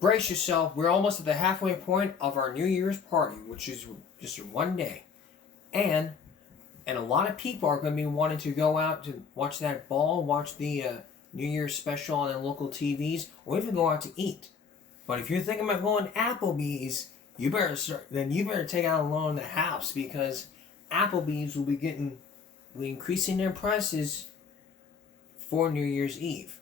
Brace yourself. We're almost at the halfway point of our New Year's party, which is just one day. And a lot of people are going to be wanting to go out to watch that ball, watch the New Year's special on the local TVs, or even go out to eat. But if you're thinking about going to Applebee's, you better take out a loan in the house because Applebee's will be increasing their prices for New Year's Eve.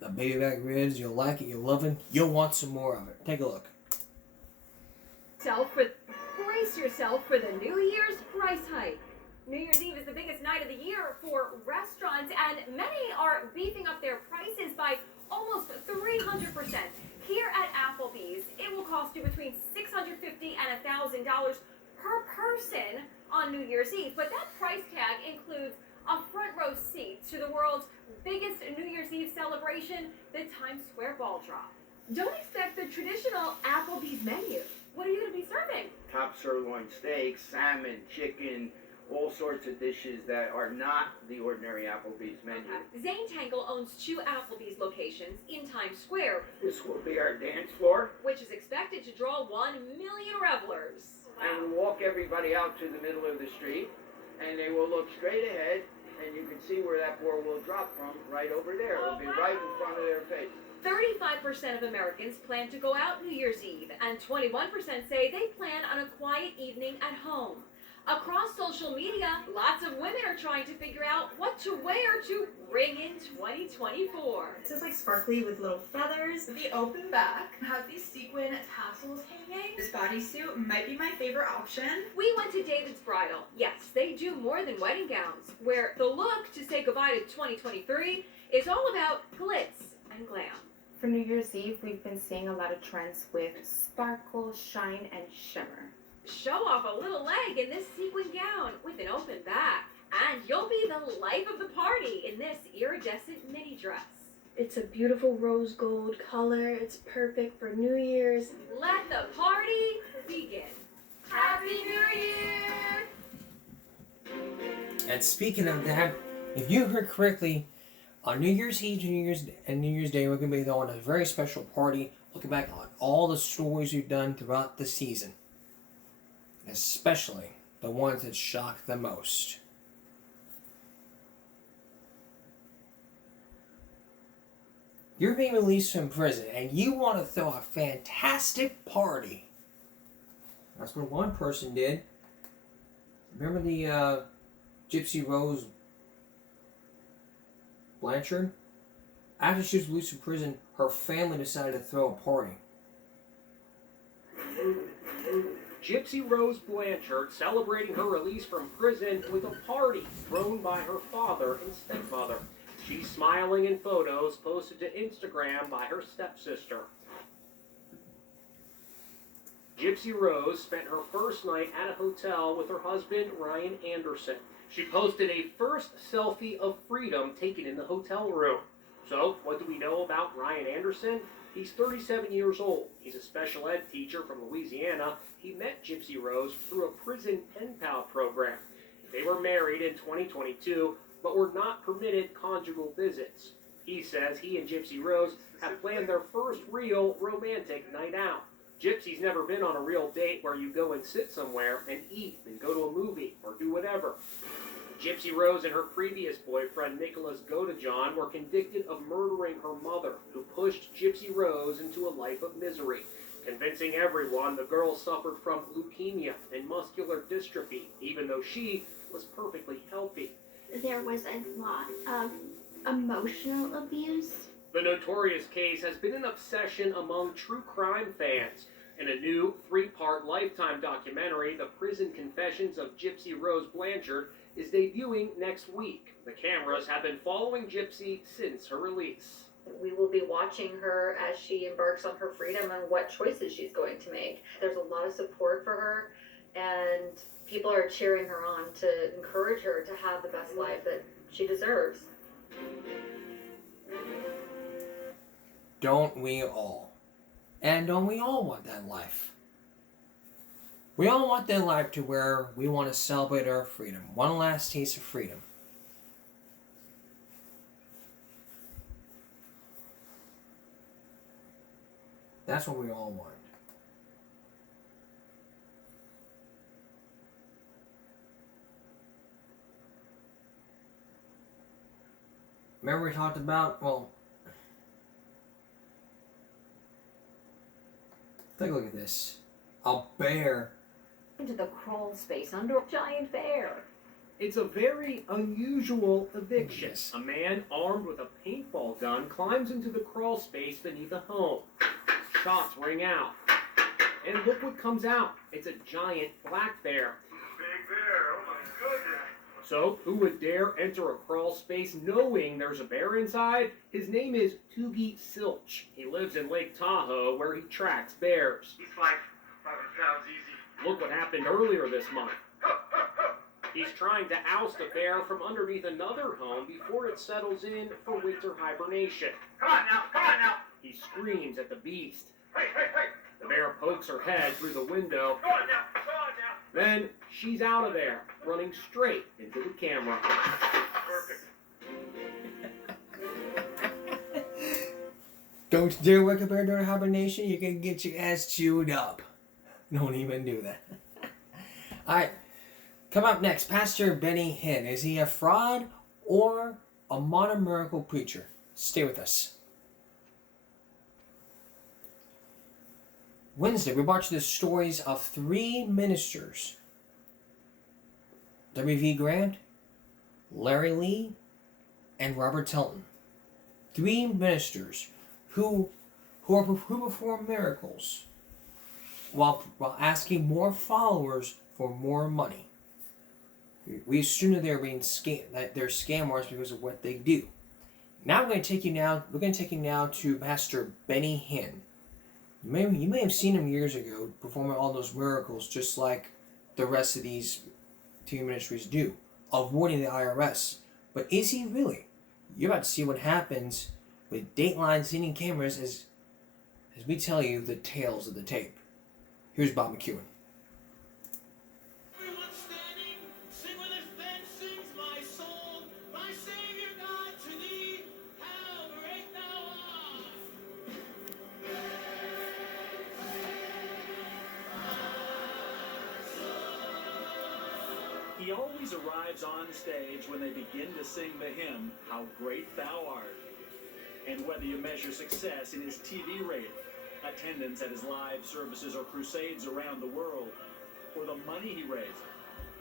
The baby back ribs, you'll like it, you'll love it, you'll want some more of it. Take a look. Brace yourself for the New Year's price hike. New Year's Eve is the biggest night of the year for restaurants, and many are beefing up their prices by almost 300%. Here at Applebee's, it will cost you between $650 and $1,000 per person on New Year's Eve, but that price tag includes a front row seat to the world's biggest New Year's Eve celebration, the Times Square ball drop. Don't expect the traditional Applebee's menu. What are you going to be serving? Top sirloin steak, salmon, chicken, all sorts of dishes that are not the ordinary Applebee's menu. Zane Tangle owns 2 Applebee's locations in Times Square. This will be our dance floor. Which is expected to draw 1 million revelers. And we'll walk everybody out to the middle of the street, and they will look straight ahead, and you can see where that board will drop from right over there. It'll be right in front of their face. 35% of Americans plan to go out New Year's Eve, and 21% say they plan on a quiet evening at home. Across social media, lots of women are trying to figure out what to wear to ring in 2024. This is like sparkly with little feathers. The open back has these sequin tassels hanging. This bodysuit might be my favorite option. We went to David's Bridal. Yes, they do more than wedding gowns, where the look to say goodbye to 2023 is all about glitz and glam. For New Year's Eve, we've been seeing a lot of trends with sparkle, shine, and shimmer. Show off a little leg in this sequin gown with an open back, and you'll be the life of the party in this iridescent mini dress. It's a beautiful rose gold color. It's perfect for New Year's. Let the party begin. Happy New Year! And speaking of that, if you heard correctly, on New Year's Eve and New Year's Day, we're going to be throwing a very special party, looking back on all the stories we've done throughout the season. Especially the ones that shock the most. You're being released from prison and you want to throw a fantastic party. That's what one person did. Remember the Gypsy Rose Blanchard? After she was released from prison, her family decided to throw a party. Gypsy Rose Blanchard celebrating her release from prison with a party thrown by her father and stepmother. She's smiling in photos posted to Instagram by her stepsister. Gypsy Rose spent her first night at a hotel with her husband, Ryan Anderson. She posted a first selfie of freedom taken in the hotel room. So, what do we know about Ryan Anderson? He's 37 years old. He's a special ed teacher from Louisiana. He met Gypsy Rose through a prison pen pal program. They were married in 2022, but were not permitted conjugal visits. He says he and Gypsy Rose have planned their first real romantic night out. Gypsy's never been on a real date where you go and sit somewhere and eat and go to a movie or do whatever. Gypsy Rose and her previous boyfriend, Nicholas Godejohn, were convicted of murdering her mother, who pushed Gypsy Rose into a life of misery, convincing everyone the girl suffered from leukemia and muscular dystrophy, even though she was perfectly healthy. There was a lot of emotional abuse. The notorious case has been an obsession among true crime fans. In a new 3-part Lifetime documentary, The Prison Confessions of Gypsy Rose Blanchard, is debuting next week. The cameras have been following Gypsy since her release. We will be watching her as she embarks on her freedom and what choices she's going to make. There's a lot of support for her, and people are cheering her on to encourage her to have the best life that she deserves. Don't we all? And don't we all want that life? We all want that life to where we want to celebrate our freedom. One last taste of freedom. That's what we all want. Remember we talked about, well, take a look at this. A bear. Into the crawl space under a giant bear. It's a very unusual eviction. A man armed with a paintball gun climbs into the crawl space beneath a home. Shots ring out. And look what comes out. It's a giant black bear. Big bear, oh my goodness. So, who would dare enter a crawl space knowing there's a bear inside? His name is Toogie Silch. He lives in Lake Tahoe where he tracks bears. He's like, that sounds easy. Look what happened earlier this month. He's trying to oust a bear from underneath another home before it settles in for winter hibernation. Come on now. He screams at the beast. Hey. The bear pokes her head through the window. Go on now. Then she's out of there, running straight into the camera. Perfect. Don't you dare wake a bear during hibernation. You can get your ass chewed up. Don't even do that. Alright. Come up next, Pastor Benny Hinn. Is he a fraud or a modern miracle preacher? Stay with us. Wednesday, we watched the stories of 3 ministers. W.V. Grant, Larry Lee, and Robert Tilton. 3 ministers who perform miracles while asking more followers for more money. We assume that they're being that they're scammers because of what they do. Now we're going to take you now to Pastor Benny Hinn. You may have seen him years ago performing all those miracles just like the rest of these TV ministries do, avoiding the IRS. But is he really? You're about to see what happens with Dateline Scening Cameras as we tell you the tales of the tape. Here's Bob McEwen. He always arrives on stage when they begin to sing the hymn, How Great Thou Art. And whether you measure success in his TV rating, attendance at his live services or crusades around the world, or the money he raises,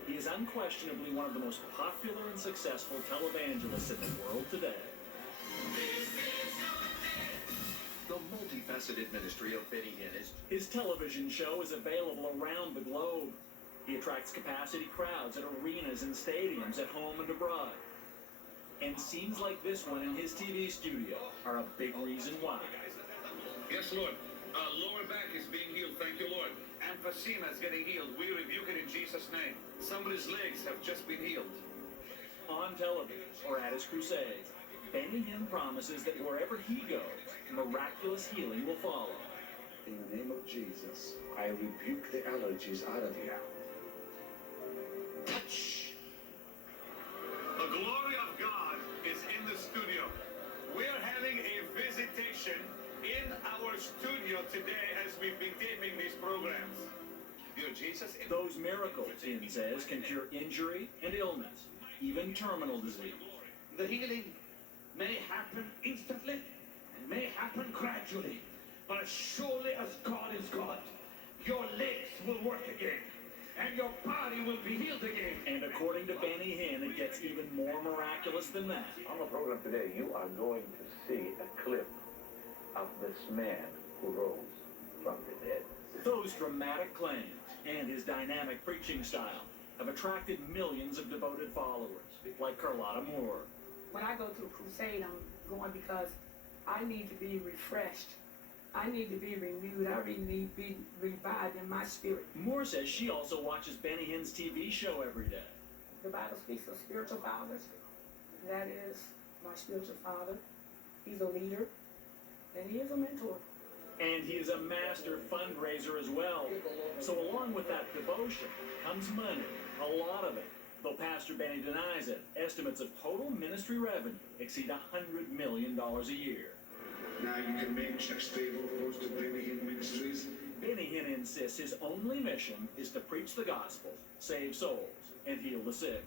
he is unquestionably one of the most popular and successful televangelists in the world today. The multifaceted ministry of Benny Hinn is... His television show is available around the globe. He attracts capacity crowds at arenas and stadiums at home and abroad. And scenes like this one in his TV studio are a big reason why. Yes, Lord. Lower back is being healed, thank you, Lord. Emphysema is getting healed. We rebuke it in Jesus' name. Somebody's legs have just been healed. On television or at his crusades, Benny Hinn promises that wherever he goes, miraculous healing will follow. In the name of Jesus, I rebuke the allergies out of here. Touch. The glory of God is in the studio. We're having a visitation in our studio today as we've been taping these programs. Dear Jesus, those miracles, Hinn says, can cure injury and illness, even terminal disease. the healing may happen instantly and may happen gradually, but as surely as God is God, your legs will work again. And your body will be healed again. And according to Benny Hinn, it gets even more miraculous than that. On the program today, you are going to see a clip of this man who rose from the dead. Those dramatic claims and his dynamic preaching style have attracted millions of devoted followers, like Carlotta Moore. When I go to a crusade, I'm going because I need to be refreshed. I need to be renewed. I really need to be revived in my spirit. Moore says she also watches Benny Hinn's TV show every day. The Bible speaks of spiritual fathers. That is my spiritual father. He's a leader, and he is a mentor. And he is a master fundraiser as well. So along with that devotion comes money, a lot of it. Though Pastor Benny denies it, estimates of total ministry revenue exceed $100 million a year. Now, how you can make checks stable opposed to Benny Hinn Ministries? Benny Hinn insists his only mission is to preach the gospel, save souls, and heal the sick.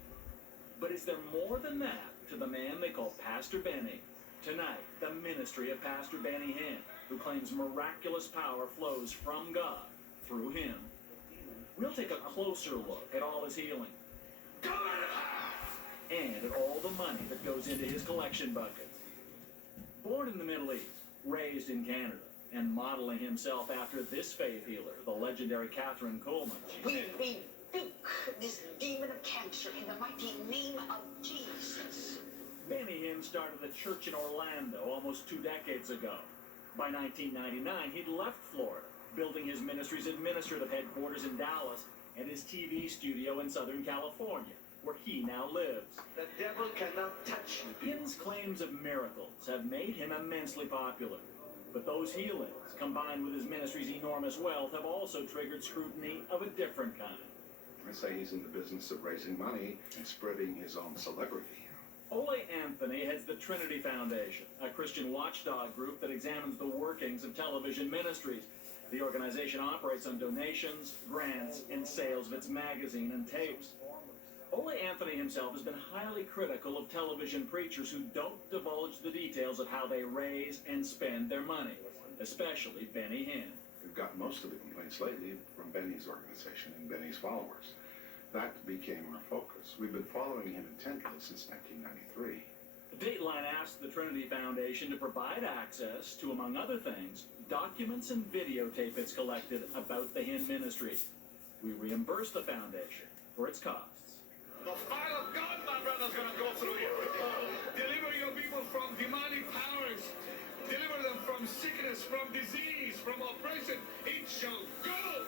But is there more than that to the man they call Pastor Benny? Tonight, the ministry of Pastor Benny Hinn, who claims miraculous power flows from God through him. We'll take a closer look at all his healing and at all the money that goes into his collection buckets. Born in the Middle East, raised in Canada, and modeling himself after this faith healer, the legendary Catherine Coleman. We rebuke this demon of cancer in the mighty name of Jesus. Benny Hinn started a church in Orlando almost 2 decades ago. By 1999, he'd left Florida, building his ministry's administrative headquarters in Dallas and his TV studio in Southern California, where he now lives. The devil cannot touch you. Hinn's claims of miracles have made him immensely popular. But those healings, combined with his ministry's enormous wealth, have also triggered scrutiny of a different kind. I say he's in the business of raising money and spreading his own celebrity. Ole Anthony heads the Trinity Foundation, a Christian watchdog group that examines the workings of television ministries. The organization operates on donations, grants, and sales of its magazine and tapes. Ole Anthony himself has been highly critical of television preachers who don't divulge the details of how they raise and spend their money, especially Benny Hinn. We've gotten most of the complaints lately from Benny's organization and Benny's followers. That became our focus. We've been following him intently since 1993. Dateline asked the Trinity Foundation to provide access to, among other things, documents and videotape it's collected about the Hinn ministry. We reimbursed the foundation for its costs. The fire of God, my brother's gonna go through you. Deliver your people from demonic powers. Deliver them from sickness, from disease, from oppression. It shall go.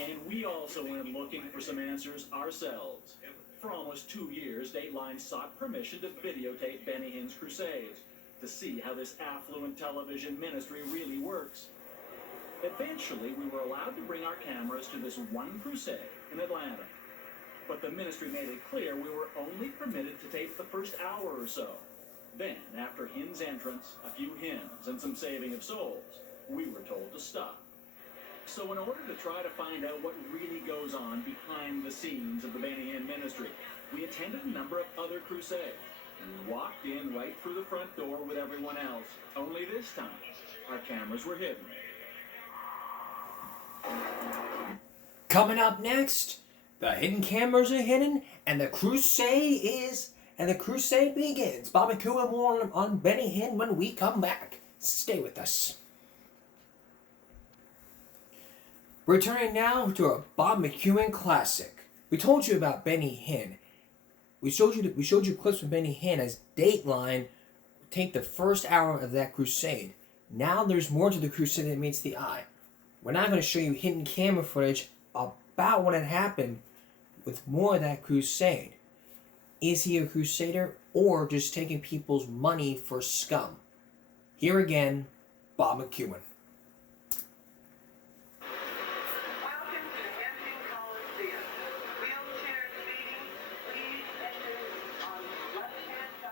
And we also went looking for some answers ourselves. For almost 2 years, Dateline sought permission to videotape Benny Hinn's crusades, to see how this affluent television ministry really works. Eventually, we were allowed to bring our cameras to this one crusade in Atlanta. But the ministry made it clear we were only permitted to tape the first hour or so. Then, after Hinn's entrance, a few hymns, and some saving of souls, we were told to stop. So in order to try to find out what really goes on behind the scenes of the Benny Hinn ministry, we attended a number of other crusades and walked in right through the front door with everyone else. Only this time, our cameras were hidden. Coming up next, the hidden cameras are hidden, and the crusade begins. Bobby Q and more on Benny Hinn when we come back. Stay with us. Returning now to a Bob McEwen classic. We told you about Benny Hinn. We showed you clips from Benny Hinn as Dateline take the first hour of that crusade. Now there's more to the crusade than meets the eye. We're not going to show you hidden camera footage about what had happened with more of that crusade. Is he a crusader or just taking people's money for scum? Here again, Bob McEwen.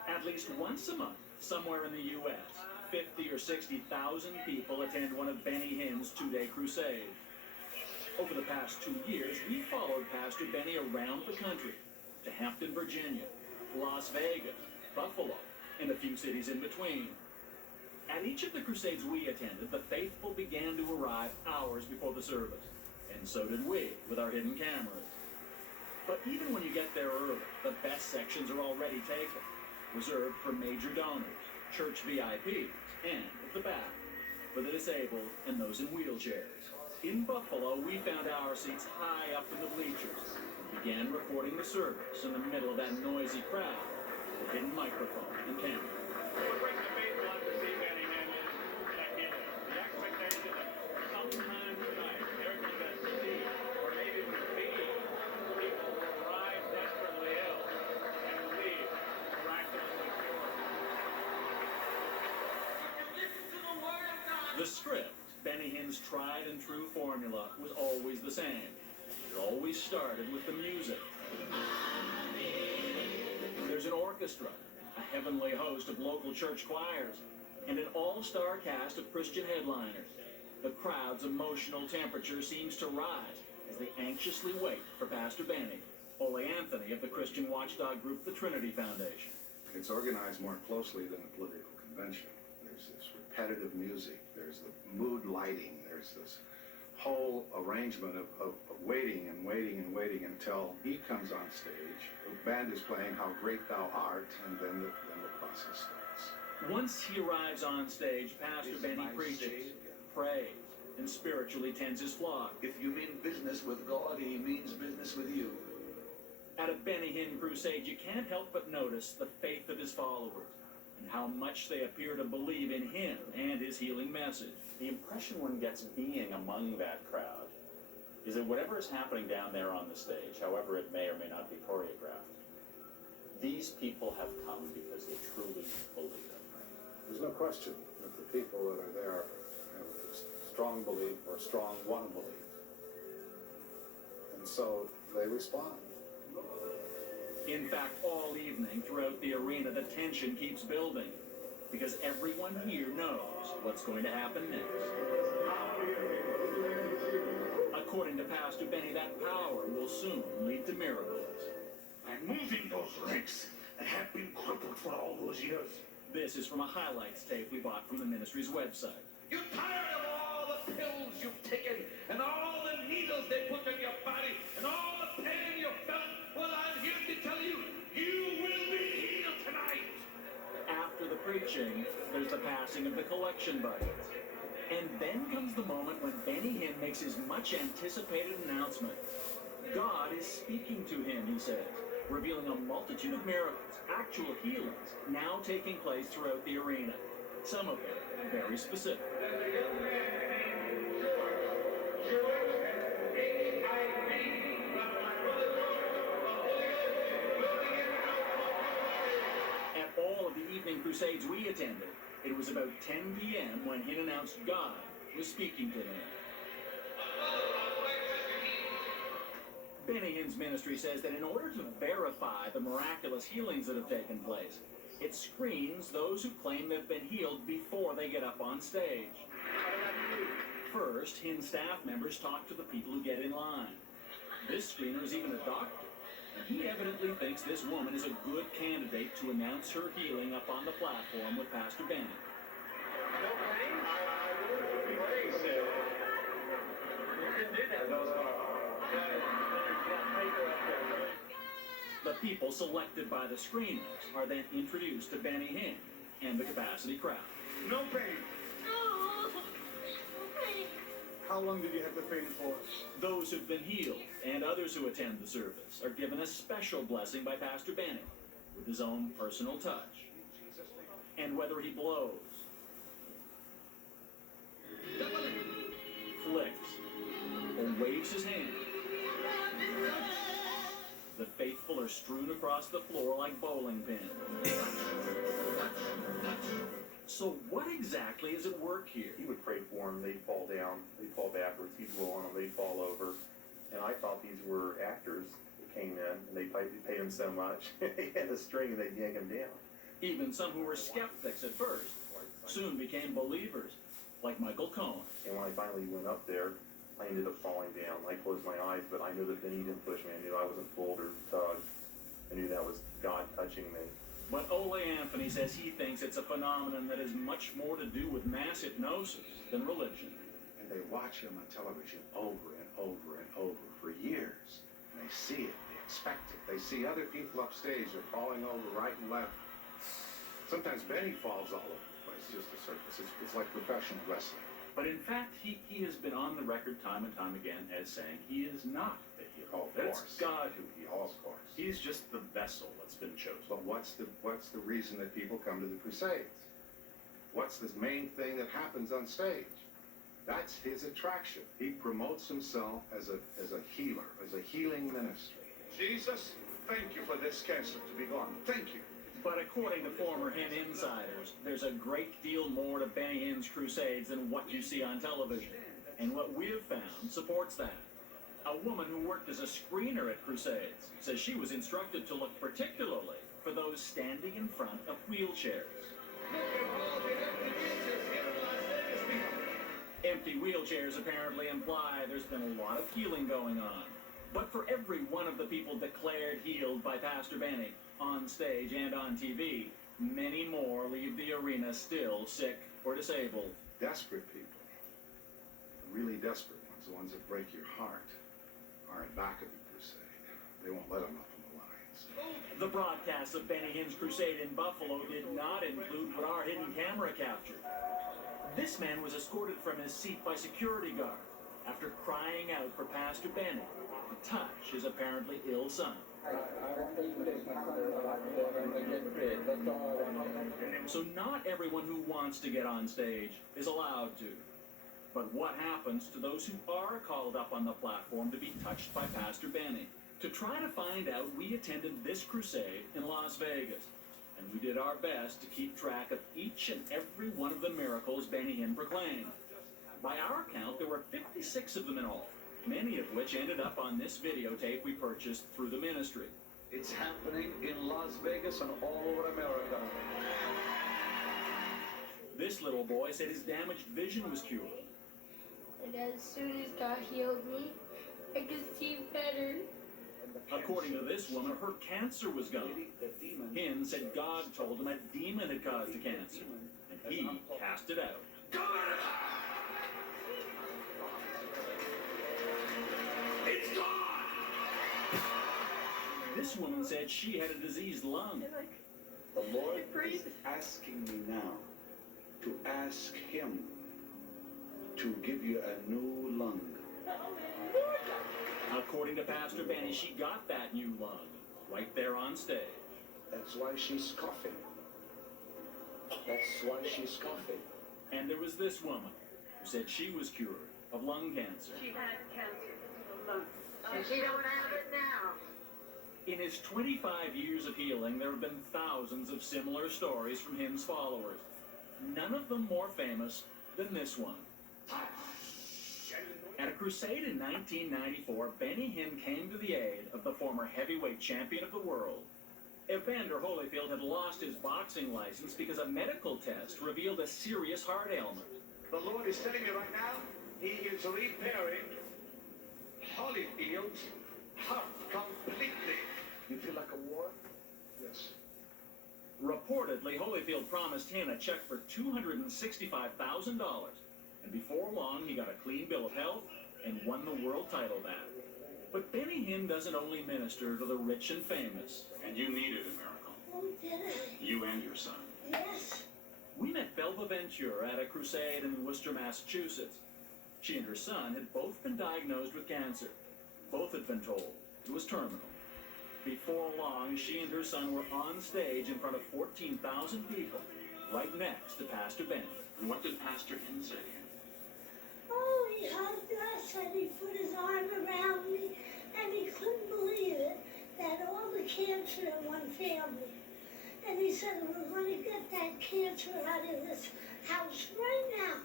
At least once a month, somewhere in the U.S., 50 or 60,000 people attend one of Benny Hinn's 2-day crusades. Over the past 2 years, we followed Pastor Benny around the country, to Hampton, Virginia, Las Vegas, Buffalo, and a few cities in between. At each of the crusades we attended, the faithful began to arrive hours before the service, and so did we with our hidden cameras. But even when you get there early, the best sections are already taken, reserved for major donors, church VIPs, and at the back, for the disabled and those in wheelchairs. In Buffalo, we found our seats high up in the bleachers and began recording the service in the middle of that noisy crowd with hidden microphone and camera. What brings the faithful out to see Benny Hinn is that the expectation that sometime tonight they're going to see, or maybe we see, people who arrive desperately ill and leave miraculously cured. The script, Benny Hinn's tried and true formula, was always the same. It always started with the music. There's an orchestra, a heavenly host of local church choirs, and an all-star cast of Christian headliners. The crowd's emotional temperature seems to rise as they anxiously wait for Pastor Benny, Ole Anthony of the Christian watchdog group the Trinity Foundation. It's organized more closely than a political convention. There's this repetitive music, there's the mood lighting, there's this whole arrangement of waiting and waiting and waiting until he comes on stage. The band is playing How Great Thou Art, and then the process starts. Once he arrives on stage, Pastor Benny preaches, prays, and spiritually tends his flock. If you mean business with God, he means business with you. At a Benny Hinn crusade, you can't help but notice the faith of his followers and how much they appear to believe in him and his healing message. The impression one gets being among that crowd is that whatever is happening down there on the stage, however it may or may not be choreographed, these people have come because they truly believe it. There's no question that the people that are there have a strong belief or strong one belief. And so they respond. In fact, all evening throughout the arena, the tension keeps building because everyone here knows what's going to happen next. According to Pastor Benny, that power will soon lead to miracles. I'm moving those legs that have been crippled for all those years. This is from a highlights tape we bought from the ministry's website. You're tired of all the pills you've taken and all the needles they put in your body and all the pain you felt. Well, I'm here to tell you, you will be healed tonight. After the preaching, there's the passing of the collection buckets. And then comes the moment when Benny Hinn makes his much anticipated announcement. God is speaking to him, he says, revealing a multitude of miracles, actual healings, now taking place throughout the arena. Some of them very specific. At all of the evening crusades we attended, it was about 10 p.m. when Hinn announced God was speaking to him. Benny Hinn's ministry says that in order to verify the miraculous healings that have taken place, it screens those who claim they've been healed before they get up on stage. First, Hinn staff members talk to the people who get in line. This screener is even a doctor, and he evidently thinks this woman is a good candidate to announce her healing up on the platform with Pastor Benny. No pain? You can do that. The people selected by the screeners are then introduced to Benny Hinn and the capacity crowd. No pain. How long did you have the pain for? Those who've been healed and others who attend the service are given a special blessing by Pastor Benny with his own personal touch. And whether he blows, flicks, or waves his hand, the faithful are strewn across the floor like bowling pins. So what exactly is at work here? He would pray for them, they'd fall down, they'd fall backwards, he'd blow on them, they'd fall over. And I thought these were actors that came in, and they paid them so much, they had a string and they'd yank them down. Even some who were skeptics at first soon became believers, like Michael Cohen. And when I finally went up there, I ended up falling down. I closed my eyes, but I knew that Benny didn't push me. I knew I wasn't pulled or tugged. I knew that was God touching me. But Ole Anthony says he thinks it's a phenomenon that has much more to do with mass hypnosis than religion. And they watch him on television over and over and over for years. And they see it, they expect it. They see other people upstage, they're falling over right and left. Sometimes Benny falls all over the place, just a circus. It's like professional wrestling. But in fact, he has been on the record time and time again as saying he is not the hero. Oh, of That's course. God who heals. Of course. He's just the vessel that's been chosen. But what's the reason that people come to the Crusades? What's the main thing that happens on stage? That's his attraction. He promotes himself as a healer, as a healing ministry. Jesus, thank you for this cancer to be gone. Thank you. But according to former Hinn insiders, there's a great deal more to Benny Hinn's crusades than what you see on television. And what we've found supports that. A woman who worked as a screener at crusades says she was instructed to look particularly for those standing in front of wheelchairs. Empty wheelchairs apparently imply there's been a lot of healing going on. But for every one of the people declared healed by Pastor Benny, on stage and on TV, many more leave the arena still sick or disabled. Desperate people, the really desperate ones, the ones that break your heart, are in back of the crusade. They won't let them up in the lines. The broadcast of Benny Hinn's crusade in Buffalo did not include what our hidden camera captured. This man was escorted from his seat by security guards after crying out for Pastor Benny to touch his apparently ill son. So not everyone who wants to get on stage is allowed to. But what happens to those who are called up on the platform to be touched by Pastor Benny? To try to find out, we attended this crusade in Las Vegas, and we did our best to keep track of each and every one of the miracles Benny Hinn proclaimed. By our count, there were 56 of them in all, many of which ended up on this videotape we purchased through the ministry. It's happening in Las Vegas and all over America. This little boy said his damaged vision was cured. And as soon as God healed me, I could see better. According to this woman, her cancer was gone. Hinn said God told him a demon had caused the cancer, and he cast it out. It's gone! This woman said she had a diseased lung. The Lord is asking me now to ask Him to give you a new lung. According to Pastor Benny, she got that new lung right there on stage. That's why she's coughing. That's why she's coughing. And there was this woman who said she was cured of lung cancer. She had cancer of the lungs. And she don't have it now. In his 25 years of healing, there have been thousands of similar stories from Hinn's followers. None of them more famous than this one. At a crusade in 1994, Benny Hinn came to the aid of the former heavyweight champion of the world. Evander Holyfield had lost his boxing license because a medical test revealed a serious heart ailment. The Lord is telling me right now, He is repairing Holyfield's heart completely. You feel like a war? Yes. Reportedly, Holyfield promised Hinn a check for $265,000. And before long, he got a clean bill of health and won the world title back. But Benny Hinn doesn't only minister to the rich and famous. And you needed a miracle. Oh, did I? You and your son. Yes. We met Belva Ventura at a crusade in Worcester, Massachusetts. She and her son had both been diagnosed with cancer. Both had been told it was terminal. Before long, she and her son were on stage in front of 14,000 people, right next to Pastor Benny. And what did Pastor Hinn say? Oh, he hugged us and he put his arm around me and he couldn't believe it that all the cancer in one family. And he said, we're going to get that cancer out of this house right now.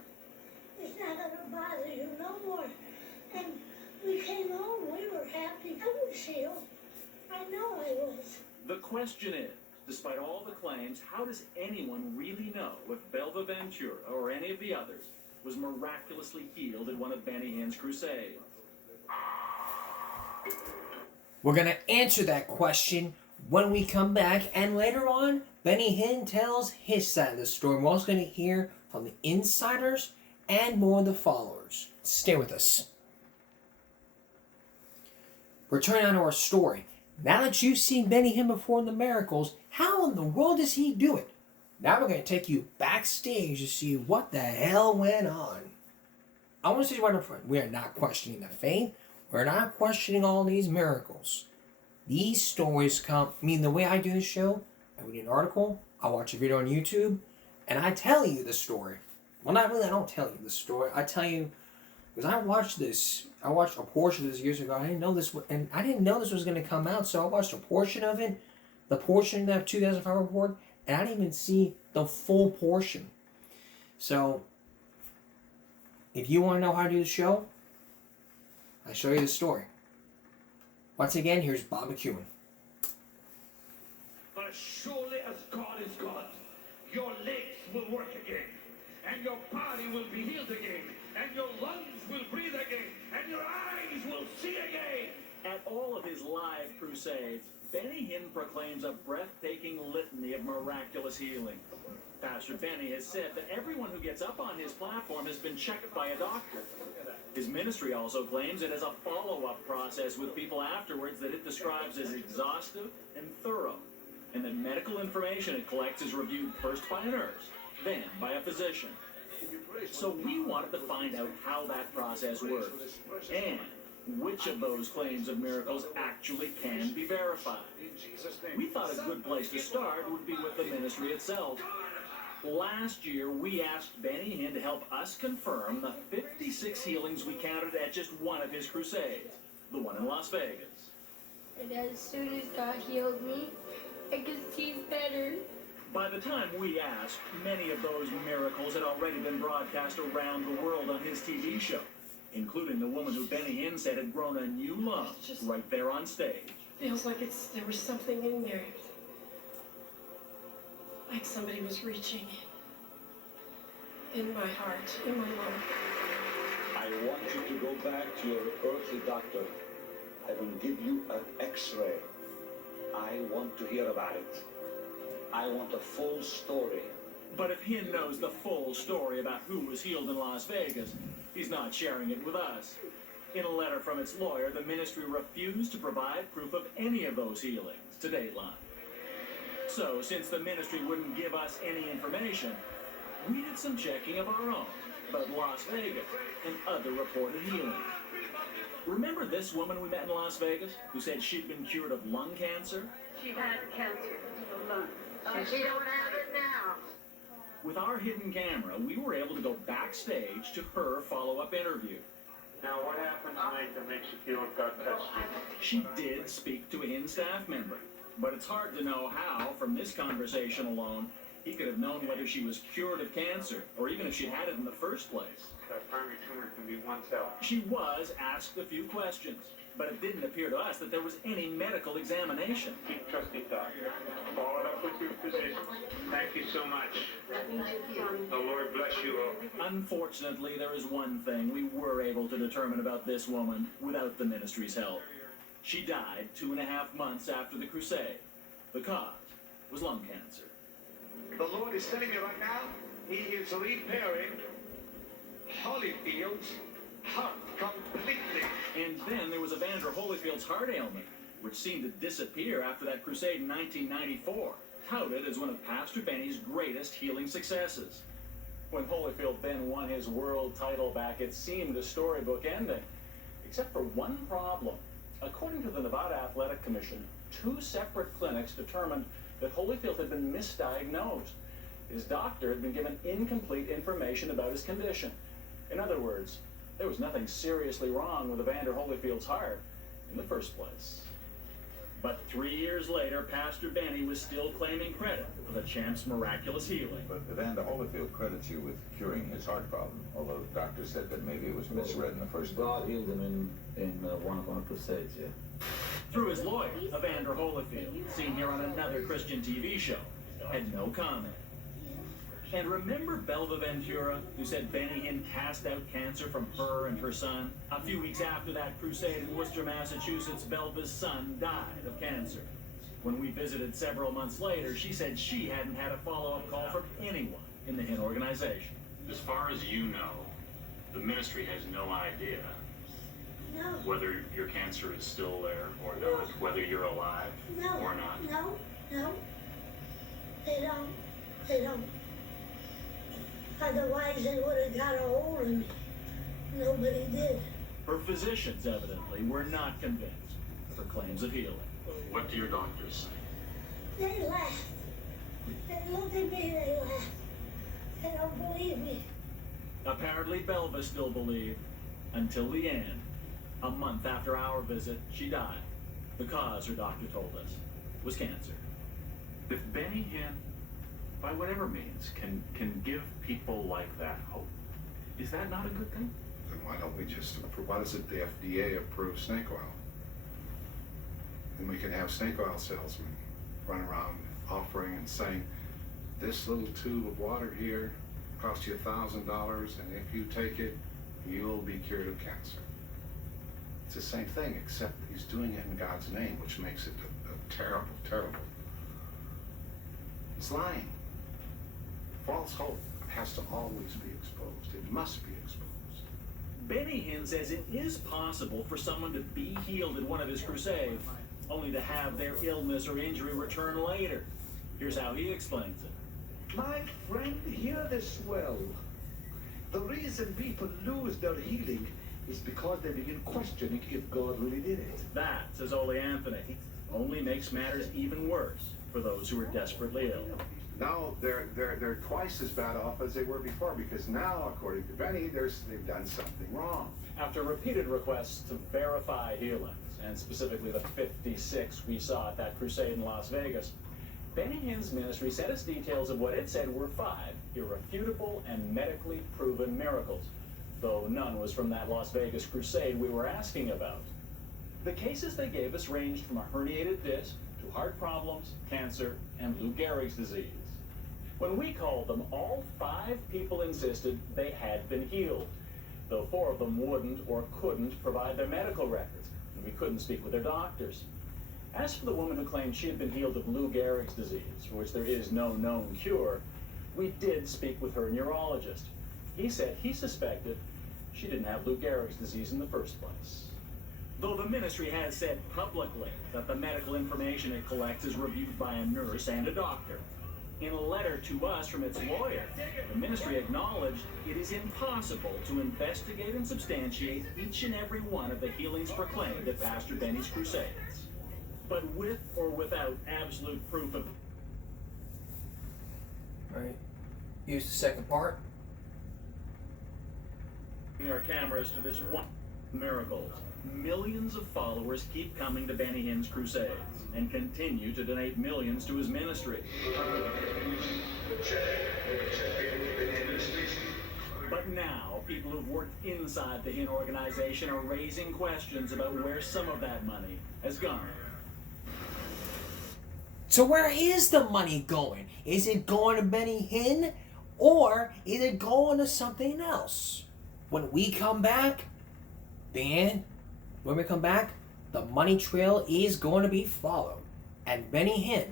It's not going to bother you no more. And we came home, we were happy. I was healed. I know I was. The question is, despite all the claims, how does anyone really know if Belva Ventura or any of the others was miraculously healed at one of Benny Hinn's crusades? We're going to answer that question when we come back, and later on, Benny Hinn tells his side of the story. We're also going to hear from the insiders and more of the followers. Stay with us. Returning on to our story. Now that you've seen Benny Hinn perform the miracles, how in the world does he do it? Now we're going to take you backstage to see what the hell went on. I want to say right up front, we are not questioning the faith. We're not questioning all these miracles. These stories come, the way I do the show, I read an article, I watch a video on YouTube, and I tell you the story. Well, not really, I don't tell you the story. I tell you, because I watched a portion of this years ago. I didn't know this, and I didn't know this was going to come out, so I watched a portion of it, the portion of that 2005 report, and I didn't even see the full portion. So, if you want to know how to do the show, I show you the story. Once again, here's Bob McEwen. But as surely as God is God, your legs will work again, and your body will be healed again, and your lungs will breathe again, and your eyes will see again. At all of his live crusades, Benny Hinn proclaims a breathtaking litany of miraculous healing. Pastor Benny has said that everyone who gets up on his platform has been checked by a doctor. His ministry also claims it has a follow-up process with people afterwards that it describes as exhaustive and thorough, and that medical information it collects is reviewed first by a nurse, then by a physician. So we wanted to find out how that process works, and which of those claims of miracles actually can be verified. We thought a good place to start would be with the ministry itself. Last year, we asked Benny Hinn to help us confirm the 56 healings we counted at just one of his crusades, the one in Las Vegas. And as soon as God healed me, I could see better. By the time we asked, many of those miracles had already been broadcast around the world on his TV show, including the woman who Benny Hinn said had grown a new lung right there on stage. Feels like there was something in there. Like somebody was reaching in my heart, in my lung. I want you to go back to your earthly doctor. I will give you an X-ray. I want to hear about it. I want a full story. But if Hinn knows the full story about who was healed in Las Vegas, he's not sharing it with us. In a letter from its lawyer, the ministry refused to provide proof of any of those healings to Dateline. So, since the ministry wouldn't give us any information, we did some checking of our own about Las Vegas and other reported healings. Remember this woman we met in Las Vegas who said she'd been cured of lung cancer? She had cancer of lung. And she don't have it now. With our hidden camera, we were able to go backstage to her follow-up interview. Now, what happened tonight that makes you feel it got touched? She did speak to a Hinn staff member, but it's hard to know how, from this conversation alone, he could have known whether she was cured of cancer, or even if she had it in the first place. That primary tumor can be one cell. She was asked a few questions, but it didn't appear to us that there was any medical examination. Keep trusting God. Follow it up with your physicians. Thank you so much. The Lord bless you all. Unfortunately, there is one thing we were able to determine about this woman without the ministry's help. She died 2.5 months after the crusade. The cause was lung cancer. The Lord is telling me right now, He is repairing Holyfield's heart completely. And then there was Evander Holyfield's heart ailment, which seemed to disappear after that crusade in 1994, touted as one of Pastor Benny's greatest healing successes. When Holyfield then won his world title back, it seemed a storybook ending, except for one problem. According to the Nevada Athletic Commission, 2 separate clinics determined that Holyfield had been misdiagnosed. His doctor had been given incomplete information about his condition. In other words, there was nothing seriously wrong with Evander Holyfield's heart in the first place. But 3 years later, Pastor Benny was still claiming credit for the champ's miraculous healing. But Evander Holyfield credits you with curing his heart problem, although the doctor said that maybe it was misread in the first place. God healed him in one of our crusades, yeah. Through his lawyer, Evander Holyfield, seen here on another Christian TV show, had no comment. And remember Belva Ventura, who said Benny Hinn cast out cancer from her and her son? A few weeks after that crusade in Worcester, Massachusetts, Belva's son died of cancer. When we visited several months later, she said she hadn't had a follow-up call from anyone in the Hinn organization. As far as you know, the ministry has no idea whether your cancer is still there or not, whether you're alive or not. No. They don't. Otherwise they would have got a hold of me. Nobody did. Her physicians, evidently, were not convinced of her claims of healing. What do your doctors say? They laughed. They look at me, they laugh. They don't believe me. Apparently, Belva still believed until the end. A month after our visit, she died. The cause, her doctor told us, was cancer. If Benny Hinn, by whatever means, can give people like that hope, is that not a good thing? Then why don't we just, why doesn't the FDA approve snake oil? And we can have snake oil salesmen run around offering and saying, this little tube of water here costs you $1,000, and if you take it, you'll be cured of cancer. It's the same thing, except he's doing it in God's name, which makes it a terrible, terrible. It's lying. False hope has to always be exposed. It must be exposed. Benny Hinn says it is possible for someone to be healed in one of his crusades, only to have their illness or injury return later. Here's how he explains it. My friend, hear this well. The reason people lose their healing is because they begin questioning if God really did it. That, says Ole Anthony, only makes matters even worse for those who are desperately ill. Now they're twice as bad off as they were before, because now, according to Benny, they've done something wrong. After repeated requests to verify healings, and specifically the 56 we saw at that crusade in Las Vegas, Benny Hinn's ministry sent us details of what it said were 5 irrefutable and medically proven miracles, though none was from that Las Vegas crusade we were asking about. The cases they gave us ranged from a herniated disc to heart problems, cancer, and Lou Gehrig's disease. When we called them, all 5 people insisted they had been healed, though 4 of them wouldn't or couldn't provide their medical records, and we couldn't speak with their doctors. As for the woman who claimed she had been healed of Lou Gehrig's disease, for which there is no known cure, we did speak with her neurologist. He said he suspected she didn't have Lou Gehrig's disease in the first place. Though the ministry has said publicly that the medical information it collects is reviewed by a nurse and a doctor, in a letter to us from its lawyer, the ministry acknowledged it is impossible to investigate and substantiate each and every one of the healings proclaimed at Pastor Benny's crusades. But with or without absolute proof of... Right. Here's the second part. Our cameras to this one miracles. Millions of followers keep coming to Benny Hinn's crusades and continue to donate millions to his ministry. But now, people who've worked inside the Hinn organization are raising questions about where some of that money has gone. So where is the money going? Is it going to Benny Hinn, or is it going to something else? When we come back, the money trail is going to be followed, and Benny Hinn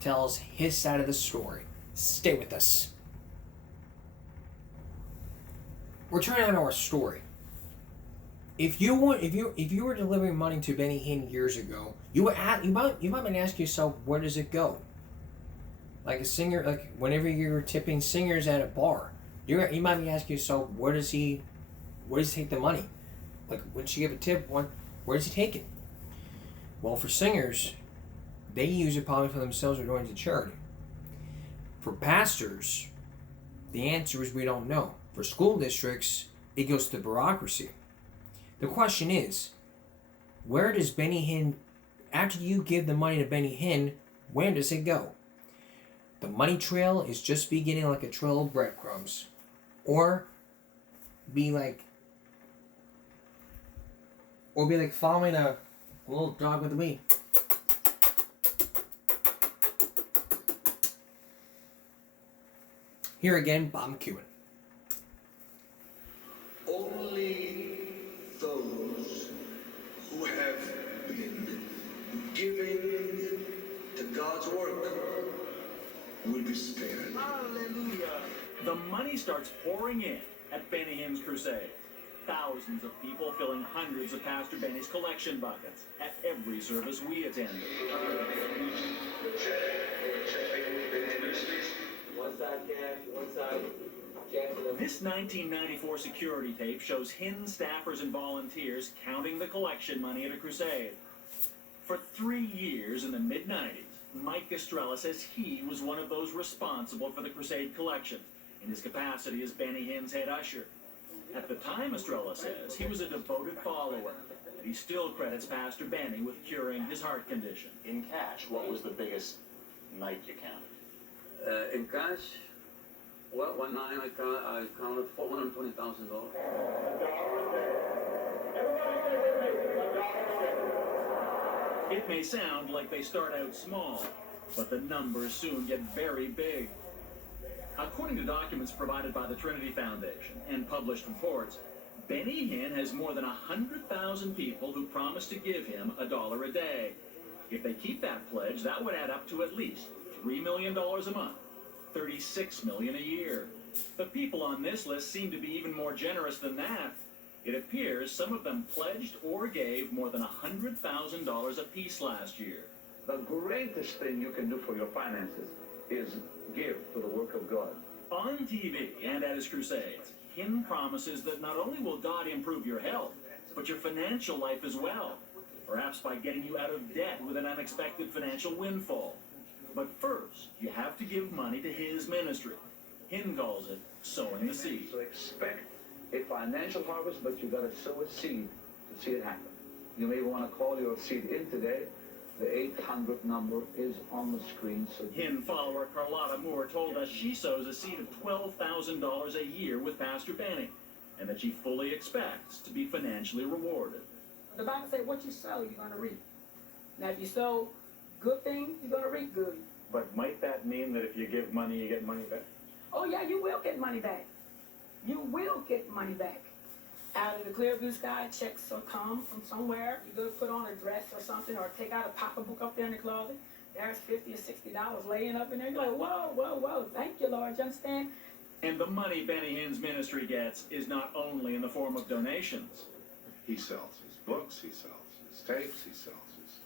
tells his side of the story. Stay with us. We're turning on our story. If you were delivering money to Benny Hinn years ago, you might been asking yourself, where does it go? Like a singer, like whenever you're tipping singers at a bar, you might be asking yourself, where does he take the money? Like when she give a tip, where does he take it? Well, for singers, they use it probably for themselves or going to charity. For pastors, the answer is we don't know. For school districts, it goes to the bureaucracy. The question is, where does Benny Hinn, after you give the money to Benny Hinn, where does it go? The money trail is just beginning like a trail of breadcrumbs. Or be like following a little dog with a lead. Here again, Bob McEwen. Only those who have been given to God's work will be spared. Hallelujah! The money starts pouring in at Benny Hinn's crusade. Thousands of people filling hundreds of Pastor Benny's collection buckets at every service we attended. One side cash, one side cash. This 1994 security tape shows Hinn staffers and volunteers counting the collection money at a crusade. For 3 years in the mid-90s, Mike Estrella says he was one of those responsible for the crusade collection in his capacity as Benny Hinn's head usher. At the time, Estrella says, he was a devoted follower, and he still credits Pastor Benny with curing his heart condition. In cash, what was the biggest night you counted? In cash, well, one night I counted $420,000. It may sound like they start out small, But the numbers soon get very big. According to documents provided by the Trinity Foundation and published reports, Benny Hinn has more than 100,000 people who promise to give him $1 a day. If they keep that pledge, that would add up to at least $3 million a month, $36 million a year. But people on this list seem to be even more generous than that. It appears some of them pledged or gave more than $100,000 apiece last year. The greatest thing you can do for your finances is give to the work of God. On TV and at his crusades, Hinn promises that not only will God improve your health, but your financial life as well. Perhaps by getting you out of debt with an unexpected financial windfall. But first, you have to give money to his ministry. Hinn calls it sowing the seed. So expect a financial harvest, but you got to sow a seed to see it happen. You may want to call your seed in today. The 800 number is on the screen. So Hinn follower Carlotta Moore told us she sows a seed of $12,000 a year with Pastor Benny, and that she fully expects to be financially rewarded. The Bible says what you sow, you're going to reap. Now, if you sow good things, you're going to reap good. But might that mean that if you give money, you get money back? Oh, yeah, you will get money back. You will get money back. Out of the clear blue sky, checks will come from somewhere. You go put on a dress or something, or take out a pocketbook up there in the closet. There's $50 or $60 laying up in there. You're like, whoa, whoa, whoa, thank you, Lord. You understand? And the money Benny Hinn's ministry gets is not only in the form of donations. He sells his books, he sells his tapes, he sells his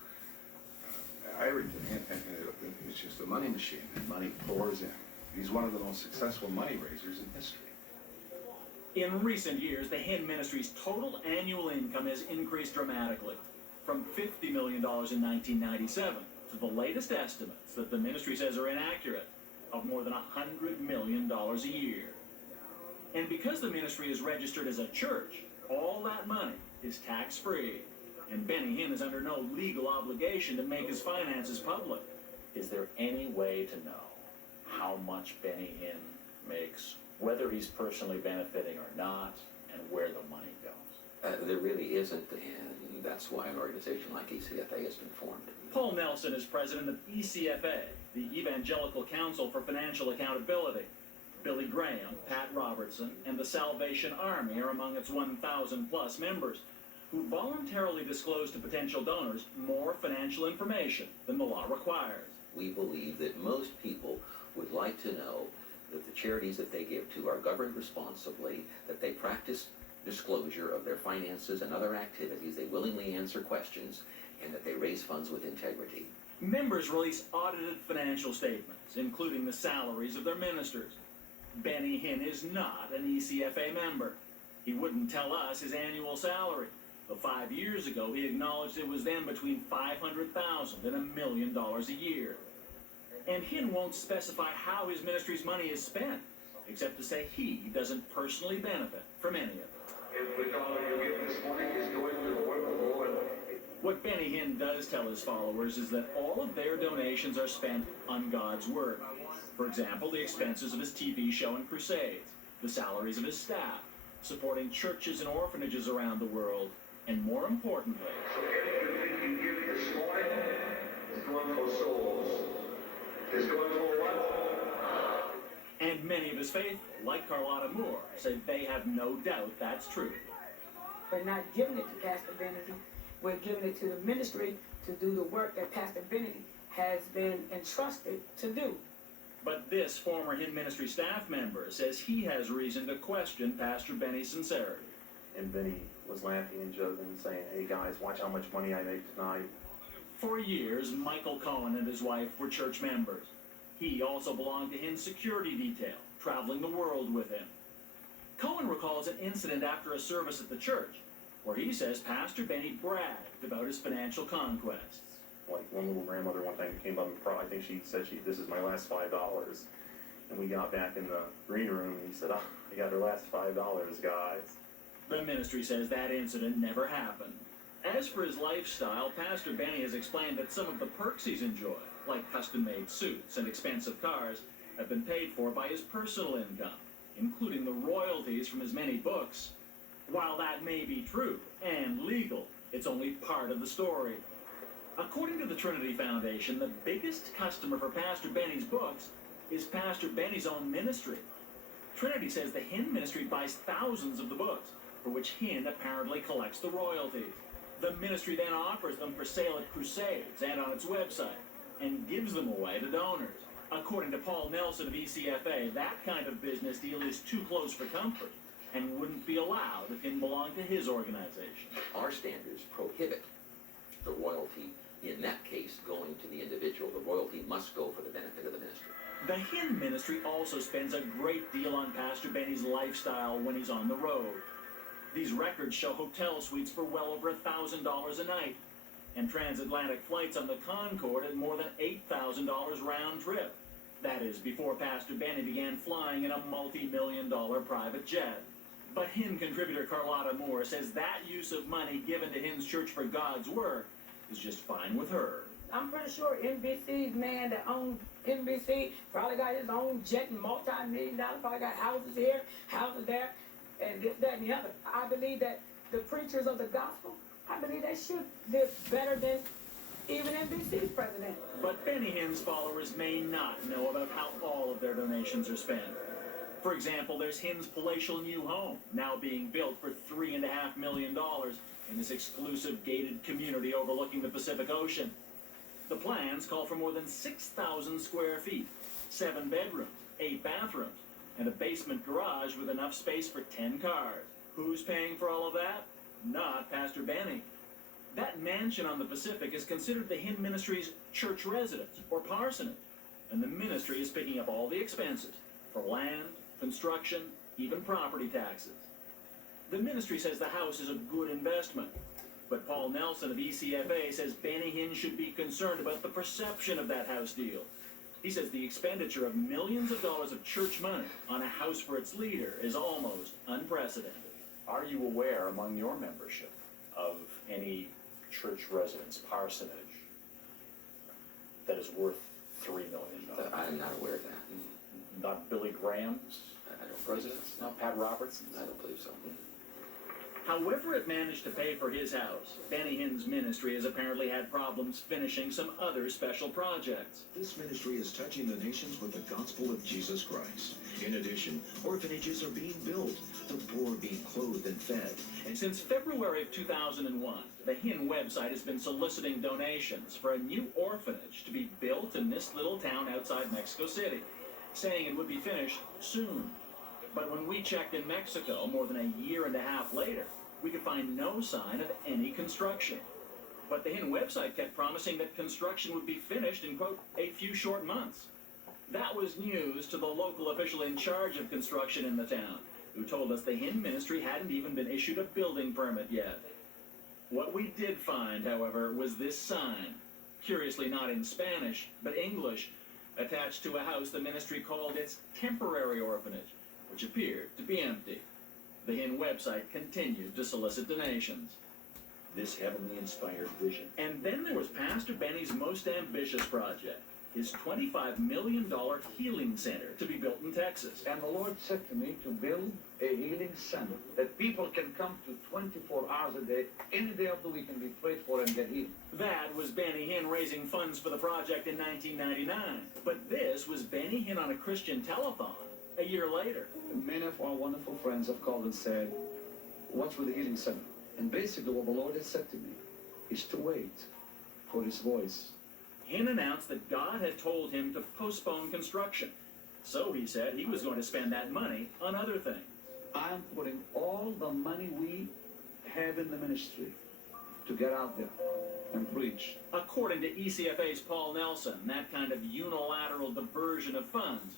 everything. And it's just a money machine. And money pours in. He's one of the most successful money raisers in history. In recent years, the Hinn ministry's total annual income has increased dramatically, from $50 million in 1997 to the latest estimates that the ministry says are inaccurate, of more than $100 million a year. And because the ministry is registered as a church, all that money is tax-free, and Benny Hinn is under no legal obligation to make his finances public. Is there any way to know how much Benny Hinn makes, whether he's personally benefiting or not, and where the money goes? There really isn't, and that's why an organization like ECFA has been formed. Paul Nelson is president of ECFA, the Evangelical Council for Financial Accountability. Billy Graham, Pat Robertson, and the Salvation Army are among its 1,000-plus members, who voluntarily disclose to potential donors more financial information than the law requires. We believe that most people would like to know that the charities that they give to are governed responsibly, that they practice disclosure of their finances and other activities, they willingly answer questions, and that they raise funds with integrity. Members release audited financial statements, including the salaries of their ministers. Benny Hinn is not an ECFA member. He wouldn't tell us his annual salary. But 5 years ago, he acknowledged it was then between $500,000 and $1 million a year. And Hinn won't specify how his ministry's money is spent, except to say he doesn't personally benefit from any of it. Every dollar you give this morning is going to the work of the Lord. What Benny Hinn does tell his followers is that all of their donations are spent on God's work. For example, the expenses of his TV show and crusades, the salaries of his staff, supporting churches and orphanages around the world, and more importantly, so everything you give this morning is going for souls. Is going for what? And many of his faithful, like Carlotta Moore, say they have no doubt that's true. We're not giving it to Pastor Benny. We're giving it to the ministry to do the work that Pastor Benny has been entrusted to do. But this former Hinn ministry staff member says he has reason to question Pastor Benny's sincerity. And Benny was laughing and joking and saying, "Hey guys, watch how much money I make tonight." For years, Michael Cohen and his wife were church members. He also belonged to Hinn's security detail, traveling the world with him. Cohen recalls an incident after a service at the church, where he says Pastor Benny bragged about his financial conquests. Like one little grandmother one time came up and I think she said, "This is my last $5." And we got back in the green room and he said, "Oh, I got her last $5, guys." The ministry says that incident never happened. As for his lifestyle, Pastor Benny has explained that some of the perks he's enjoyed, like custom-made suits and expensive cars, have been paid for by his personal income, including the royalties from his many books. While that may be true and legal, it's only part of the story. According to the Trinity Foundation, the biggest customer for Pastor Benny's books is Pastor Benny's own ministry. Trinity says the Hinn ministry buys thousands of the books, for which Hinn apparently collects the royalties. The ministry then offers them for sale at crusades and on its website, and gives them away to donors. According to Paul Nelson of ECFA, that kind of business deal is too close for comfort and wouldn't be allowed if Hinn belonged to his organization. Our standards prohibit the royalty, in that case, going to the individual. The royalty must go for the benefit of the ministry. The Hinn ministry also spends a great deal on Pastor Benny's lifestyle when he's on the road. These records show hotel suites for well over $1,000 a night, and transatlantic flights on the Concorde at more than $8,000 round trip. That is, before Pastor Benny began flying in a multi-million-dollar private jet. But Hinn contributor Carlotta Moore says that use of money given to Hinn's Church for God's Work is just fine with her. I'm pretty sure NBC's man that owns NBC probably got his own jet and multi-million-dollar, probably got houses here, houses there, and this, that, and the other. I believe that the preachers of the gospel, I believe they should live better than even NBC's president. But Benny Hinn's followers may not know about how all of their donations are spent. For example, there's Hinn's palatial new home, now being built for $3.5 million in this exclusive gated community overlooking the Pacific Ocean. The plans call for more than 6,000 square feet, 7 bedrooms, 8 bathrooms, and a basement garage with enough space for 10 cars. Who's paying for all of that? Not Pastor Benny. That mansion on the Pacific is considered the Hinn ministry's church residence, or parsonage, and the ministry is picking up all the expenses for land, construction, even property taxes. The ministry says the house is a good investment, but Paul Nelson of ECFA says Benny Hinn should be concerned about the perception of that house deal. He says the expenditure of millions of dollars of church money on a house for its leader is almost unprecedented. Are you aware among your membership of any church residence parsonage that is worth $3 million? I am not aware of that. Not Billy Graham's? I don't. Residence? Not Pat Robertson's? I don't believe so. However it managed to pay for his house, Benny Hinn's ministry has apparently had problems finishing some other special projects. This ministry is touching the nations with the gospel of Jesus Christ. In addition, orphanages are being built, the poor being clothed and fed. And since February of 2001, the Hinn website has been soliciting donations for a new orphanage to be built in this little town outside Mexico City, saying it would be finished soon. But when we checked in Mexico more than a year and a half later, we could find no sign of any construction. But the Hinn website kept promising that construction would be finished in, quote, a few short months. That was news to the local official in charge of construction in the town, who told us the Hinn ministry hadn't even been issued a building permit yet. What we did find, however, was this sign, curiously not in Spanish, but English, attached to a house the ministry called its temporary orphanage, which appeared to be empty. The Hinn website continued to solicit donations. This heavenly inspired vision. And then there was Pastor Benny's most ambitious project, his $25 million healing center to be built in Texas. And the Lord said to me to build a healing center that people can come to 24 hours a day, any day of the week, and be prayed for and get healed. That was Benny Hinn raising funds for the project in 1999. But this was Benny Hinn on a Christian telethon a year later. Many of our wonderful friends have called and said, what's with the healing center? And basically what the Lord has said to me is to wait for his voice. Hinn announced that God had told him to postpone construction. So he said he was going to spend that money on other things. I'm putting all the money we have in the ministry to get out there and preach. According to ECFA's Paul Nelson, that kind of unilateral diversion of funds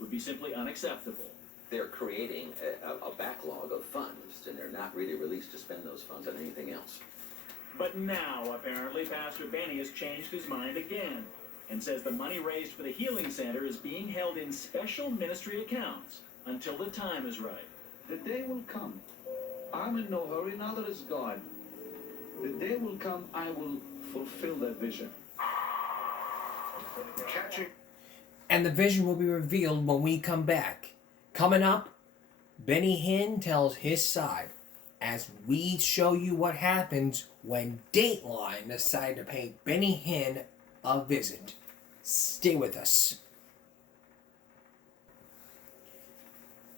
would be simply unacceptable. They're creating a backlog of funds, and they're not really released to spend those funds on anything else. But now, apparently, Pastor Benny has changed his mind again and says the money raised for the healing center is being held in special ministry accounts until the time is right. The day will come. I'm in no hurry, neither is God. The day will come, I will fulfill that vision. And the vision will be revealed when we come back. Coming up, Benny Hinn tells his side as we show you what happens when Dateline decide to pay Benny Hinn a visit. Stay with us.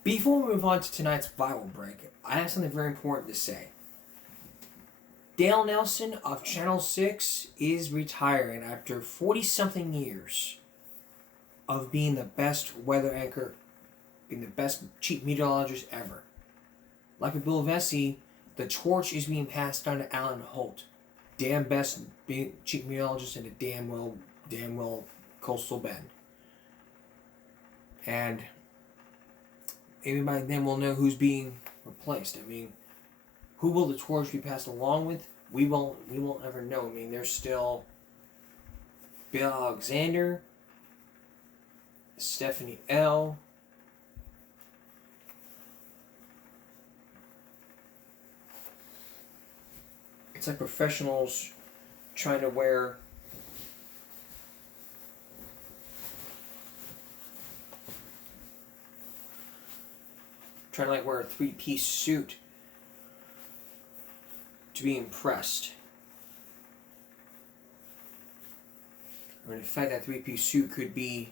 Before we move on to tonight's Bible break, I have something very important to say. Dale Nelson of Channel 6 is retiring after 40-something years of being the best weather anchor, being the best chief meteorologist ever. Like with Bill Vesey, the torch is being passed on to Alan Holt, damn best chief meteorologist in the damn well Coastal Bend. And everybody then will know who's being replaced. I mean, who will the torch be passed along with? We won't ever know. I mean, there's still Bill Alexander, Stephanie L. It's like professionals trying to wear a three-piece suit to be impressed. Or in fact, that three-piece suit could be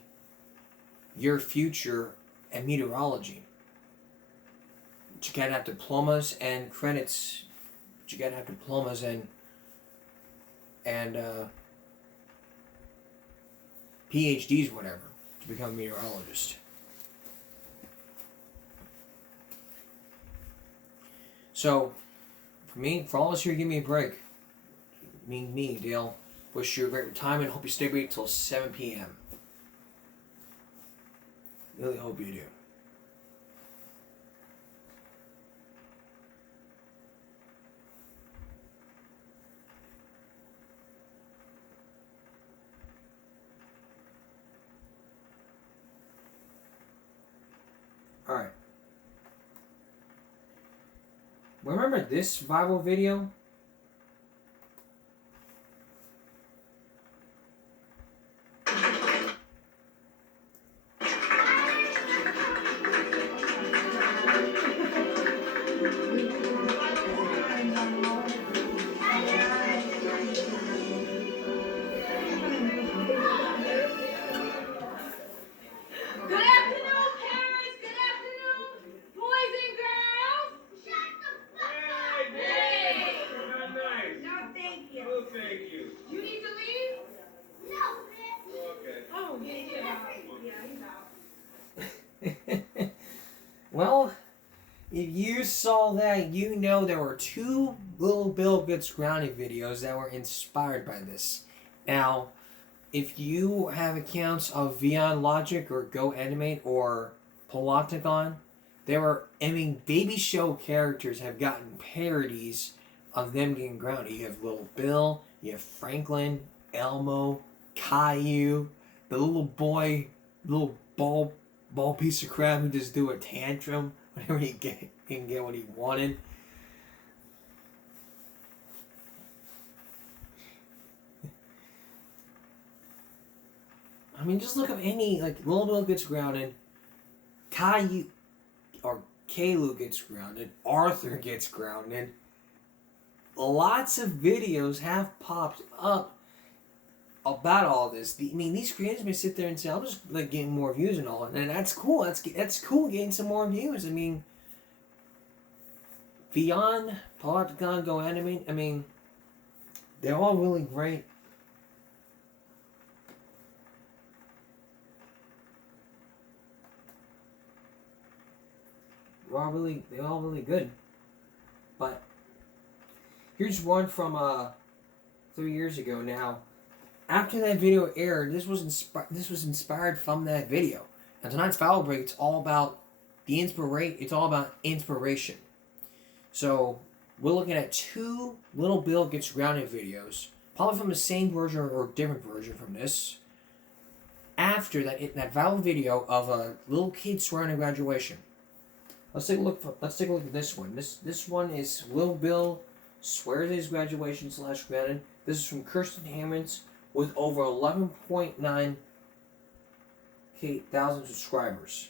your future in meteorology. But you gotta have diplomas and credits. But you gotta have diplomas and PhDs, whatever, to become a meteorologist. So, for all of us here, give me a break. Me, Dale. Wish you a great retirement. Hope you stay awake till 7 p.m. Really hope you do. Alright. Remember this Bible video? Well, if you saw that, you know there were two Little Bill Gets Grounded videos that were inspired by this. Now, if you have accounts of Vion Logic or Go Animate or Polotagon, baby show characters have gotten parodies of them getting grounded. You have Little Bill, you have Franklin, Elmo, Caillou, the little ball piece of crap who just do a tantrum whenever he can get what he wanted. I mean, just look up any, like, Little Bill Gets Grounded, Caillou gets grounded, Arthur gets grounded. Lots of videos have popped up about all this. These creators may sit there and say, "I'm just like getting more views and all," and that's cool. That's cool getting some more views. I mean, Beyond, Polotagon, Go Animate. I mean, they're all really great. They're all really good. But here's one from 3 years ago now. After that video aired, this was inspired from that video. And tonight's Foul Break, it's all about inspiration. So we're looking at two Little Bill Gets Grounded videos, probably from the same version or different version from this. After that viral video of a little kid swearing at graduation. Let's take a look at this one. This one is Little Bill swears at his graduation / grounded. This is from Kirsten Hammonds, with over 11.9 thousand subscribers.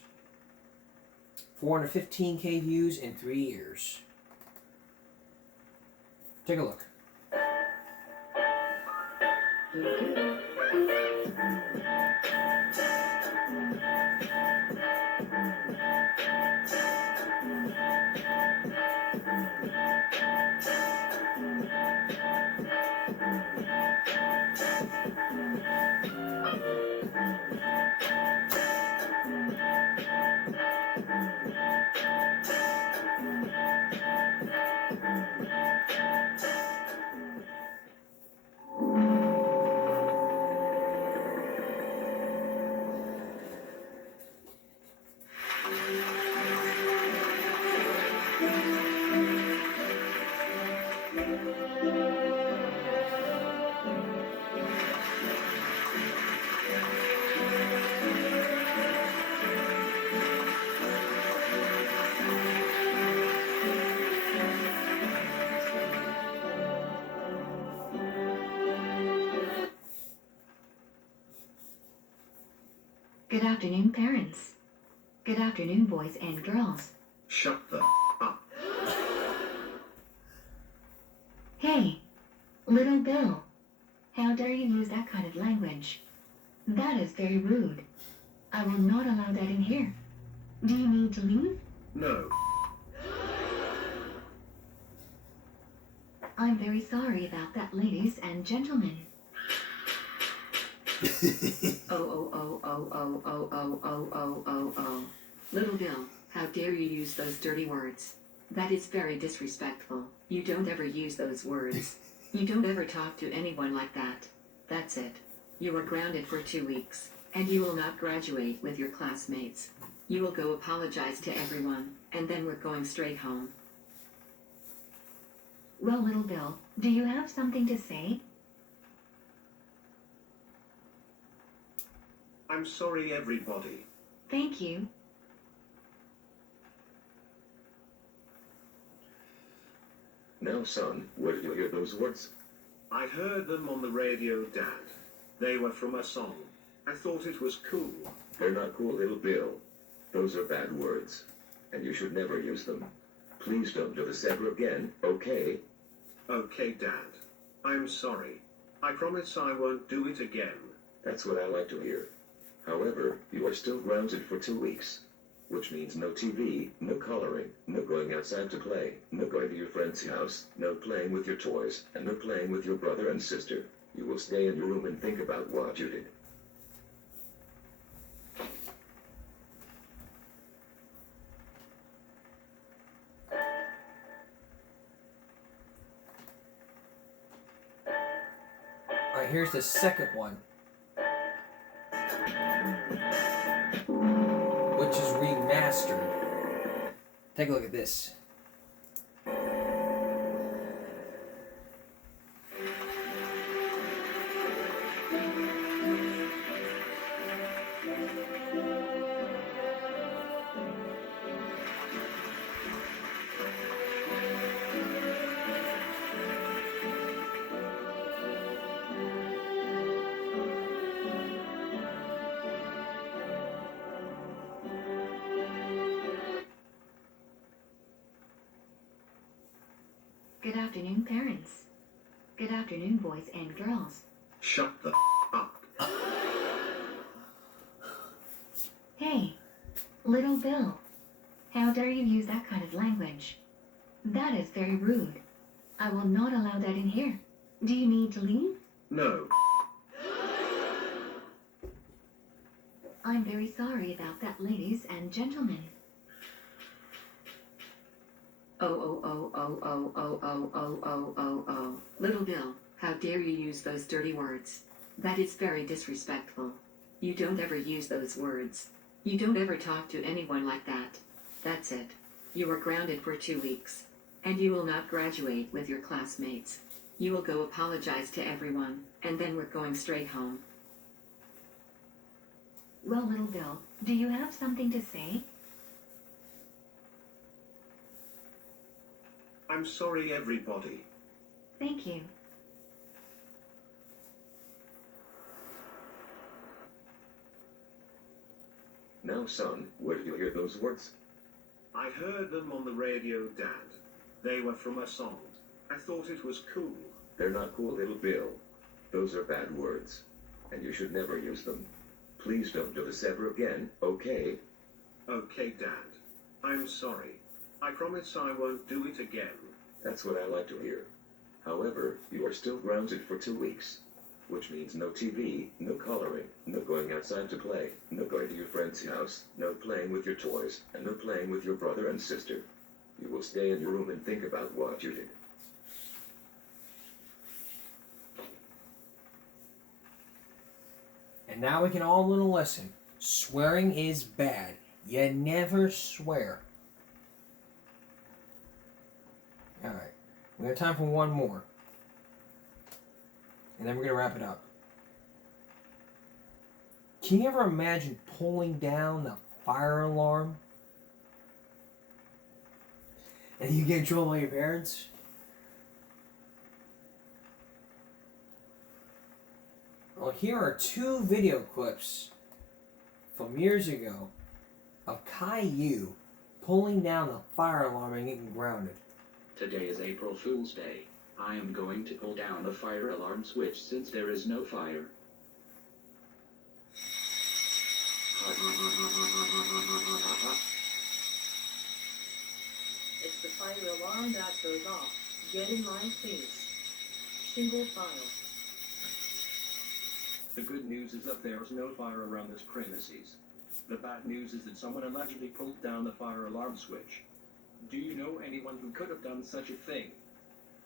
415K views in 3 years. Take a look. Good afternoon, parents. Good afternoon, boys and girls. Shut the up. Hey, little Bill. How dare you use that kind of language? That is very rude. I will not allow that in here. Do you need to leave? No. I'm very sorry about that, ladies and gentlemen. Oh. Little Bill, how dare you use those dirty words? That is very disrespectful. You don't ever use those words. You don't ever talk to anyone like that. That's it. You are grounded for 2 weeks, and you will not graduate with your classmates. You will go apologize to everyone, and then we're going straight home. Well, little Bill, do you have something to say? I'm sorry, everybody. Thank you. Now, son, where did you hear those words? I heard them on the radio, Dad. They were from a song. I thought it was cool. They're not cool, little Bill. Those are bad words, and you should never use them. Please don't do this ever again, okay? Okay, Dad. I'm sorry. I promise I won't do it again. That's what I like to hear. However, you are still grounded for 2 weeks, which means no TV, no coloring, no going outside to play, no going to your friend's house, no playing with your toys, and no playing with your brother and sister. You will stay in your room and think about what you did. Alright, here's the second one, which is remastered. Take a look at this. Good afternoon, parents. Good afternoon, boys and girls. Shut the up. Hey, little Bill. How dare you use that kind of language? That is very rude. I will not allow that in here. Do you need to leave? No. I'm very sorry about that, ladies and gentlemen. Oh. Little Bill, how dare you use those dirty words? That is very disrespectful. You don't ever use those words. You don't ever talk to anyone like that. That's it. You are grounded for 2 weeks. And you will not graduate with your classmates. You will go apologize to everyone, and then we're going straight home. Well, little Bill, do you have something to say? I'm sorry, everybody. Thank you. Now, son, where did you hear those words? I heard them on the radio, Dad. They were from a song. I thought it was cool. They're not cool, little Bill. Those are bad words. And you should never use them. Please don't do this ever again, okay? Okay, Dad. I'm sorry. I promise I won't do it again. That's what I like to hear. However, you are still grounded for 2 weeks. Which means no TV, no coloring, no going outside to play, no going to your friend's house, no playing with your toys, and no playing with your brother and sister. You will stay in your room and think about what you did. And now we can all learn a lesson. Swearing is bad. You never swear. Alright. We have time for one more. And then we're going to wrap it up. Can you ever imagine pulling down the fire alarm? And you get in trouble by your parents? Well, here are 2 video clips from years ago of Caillou pulling down the fire alarm and getting grounded. Today is April Fool's Day. I am going to pull down the fire alarm switch since there is no fire. It's the fire alarm that goes off. Get in line, please. Single file. The good news is that there is no fire around this premises. The bad news is that someone allegedly pulled down the fire alarm switch. Do you know anyone who could have done such a thing?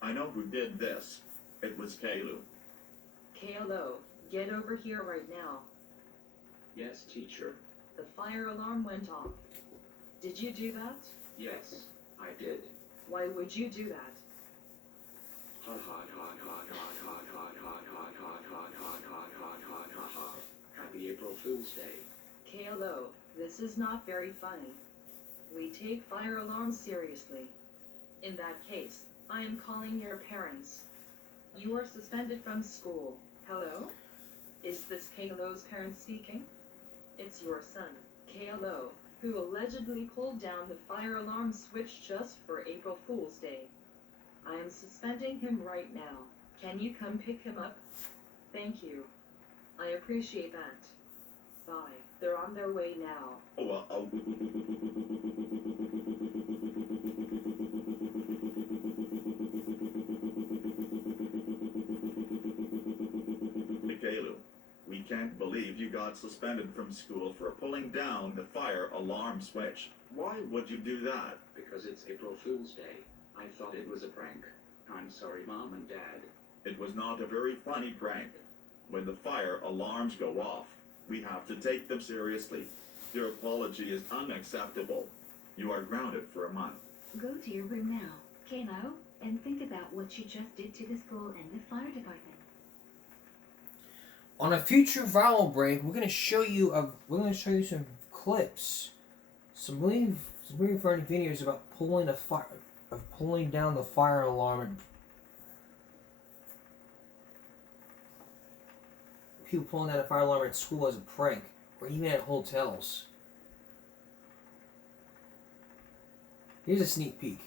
I know who did this. It was Caillou. KLO, get over here right now. Yes, teacher. The fire alarm went off. Did you do that? Yes, I did. Why would you do that? Ha ha ha ha ha ha ha ha ha ha ha ha ha ha ha ha. Happy April Fool's Day. KLO, this is not very funny. We take fire alarms seriously. In that case, I am calling your parents. You are suspended from school. Hello? Is this KLO's parent speaking? It's your son, KLO, who allegedly pulled down the fire alarm switch just for April Fool's Day. I am suspending him right now. Can you come pick him up? Thank you. I appreciate that. Bye. They're on their way now. Caillou, we can't believe you got suspended from school for pulling down the fire alarm switch. Why would you do that? Because it's April Fool's Day. I thought it was a prank. I'm sorry, Mom and Dad. It was not a very funny prank. When the fire alarms go off, we have to take them seriously. Your apology is unacceptable. You are grounded for a month. Go to your room now, Kalo, and think about what you just did to the school and the fire department. On a future viral break, we're gonna show you some clips, some really funny videos about pulling down the fire alarm and people pulling down the fire alarm at school as a prank, or even at hotels. Here's a sneak peek.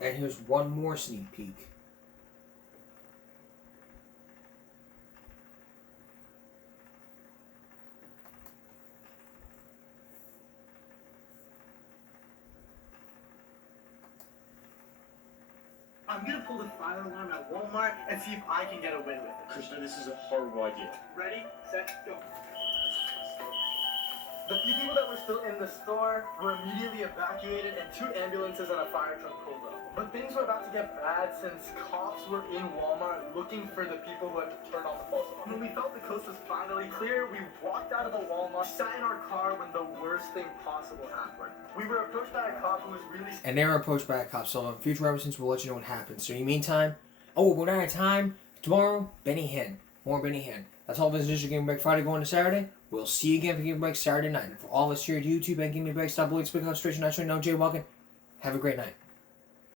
And here's one more sneak peek. I'm gonna pull the fire alarm at Walmart and see if I can get away with it. Krishna, this is a horrible idea. Ready, set, go. The few people that were still in the store were immediately evacuated and 2 ambulances and a fire truck pulled up. But things were about to get bad since cops were in Walmart looking for the people who had turned on the false alarm. When we felt the coast was finally clear, we walked out of the Walmart, sat in our car when the worst thing possible happened. We were approached by a cop who was really... And they were approached by a cop, so in future episodes we'll let you know what happens. So in the meantime, we're out of time. Tomorrow, Benny Hinn. More Benny Hinn. That's all this is for Game Break Friday going to Saturday. We'll see you again for Game Break Saturday night. And for all of us here at YouTube and Game Break, stop believing, speaking on Straight National, no Jay Walken. Have a great night.